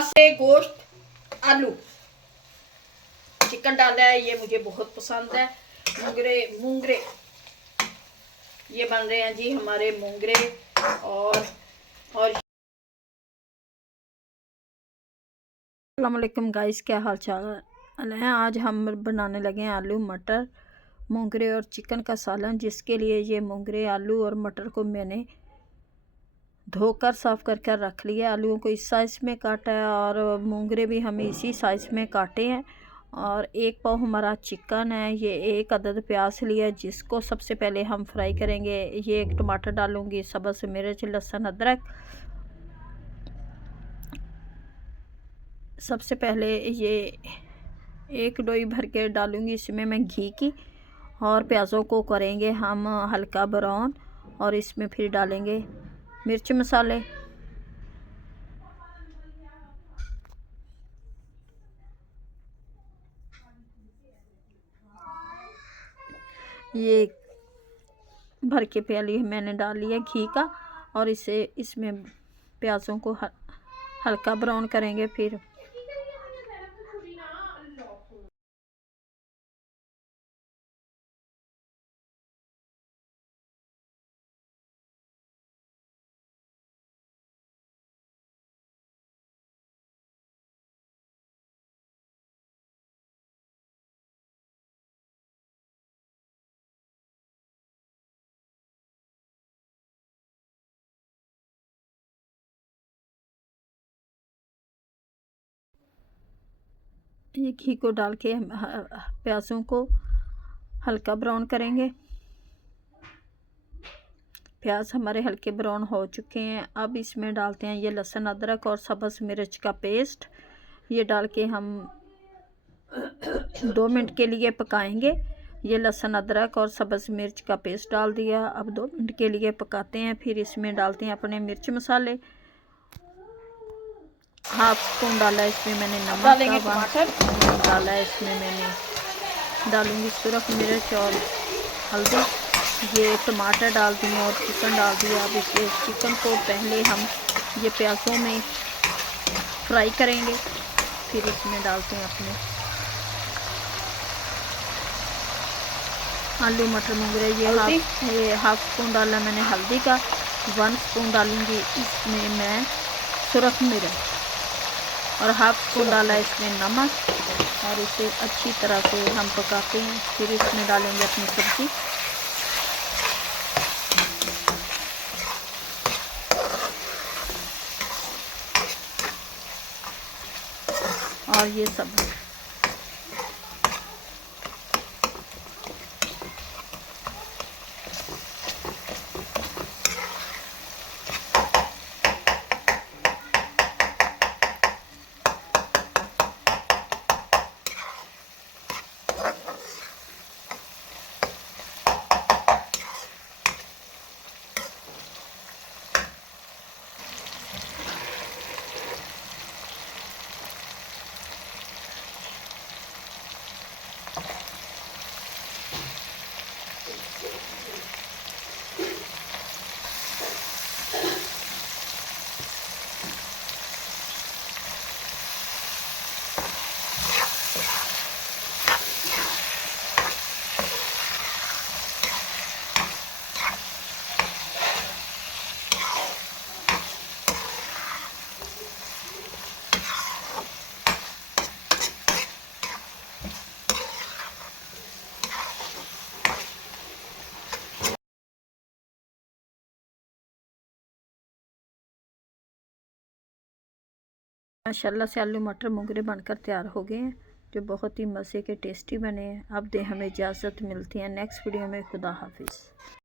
असे गोश्त आलू चिकन डाला है, ये मुझे बहुत पसंद है। मूंगरे ये बन रहे हैं जी हमारे मूंगरे। और अस्सलाम वालेकुम गाइस, क्या हाल चाल है। आज हम बनाने लगे हैं आलू मटर मूंगरे और चिकन का सालन, जिसके लिए ये मूंगरे आलू और मटर को मैंने धोकर साफ़ करके रख लिया। आलूओं को इस साइज़ में काटा है और मूंगरे भी हमें इसी साइज़ में काटे हैं। और 1 पाव हमारा चिकन है। ये 1 अदद प्याज लिया है, जिसको सबसे पहले हम फ्राई करेंगे। ये 1 टमाटर डालूंगी, सब्ज़ मिर्च, लहसुन, अदरक। सबसे पहले ये 1 डोई भर के डालूंगी इसमें मैं घी की। और प्याज़ों को करेंगे हम हल्का ब्राउन। और इसमें फिर डालेंगे मिर्च मसाले, ये भर के प्याली मैंने डाल लिया घी का। और इसमें प्याज़ों को हल्का ब्राउन करेंगे। फिर ये घी को डाल के प्याज़ों को हल्का ब्राउन करेंगे। प्याज हमारे हल्के ब्राउन हो चुके हैं। अब इसमें डालते हैं ये लहसुन, अदरक और सब्ज़ मिर्च का पेस्ट। ये डाल के हम 2 मिनट के लिए पकाएंगे। ये लहसुन, अदरक और सब्ज़ मिर्च का पेस्ट डाल दिया। अब 2 मिनट के लिए पकाते हैं। फिर इसमें डालते हैं अपने मिर्च मसाले। हाफ स्पून डाला है इसमें मैंने नमक का, 1 स्पून डाला है इसमें मैंने डालूंगी सुरख मिर्च और हल्दी। ये टमाटर डाल दिए और चिकन डाल दिया। अब इसे चिकन को पहले हम ये प्याज़ों में फ्राई करेंगे। फिर इसमें डालते हैं अपने आलू मटर मूंगरे। ये हाफ स्पून डाला मैंने हल्दी का। 1 स्पून डालूंगी इसमें मैं सुरख मिर्च और हाफ स्पून डाला इसमें नमक। और इसे अच्छी तरह से हम पकाते हैं। फिर इसमें डालेंगे अपनी सब्ज़ी। और ये सब माशाल्लाह से आलू मटर मूंगरे बनकर तैयार हो गए हैं, जो बहुत ही मज़े के टेस्टी बने हैं। अब दे हमें इजाज़त, मिलती है नेक्स्ट वीडियो में। खुदा हाफिज़।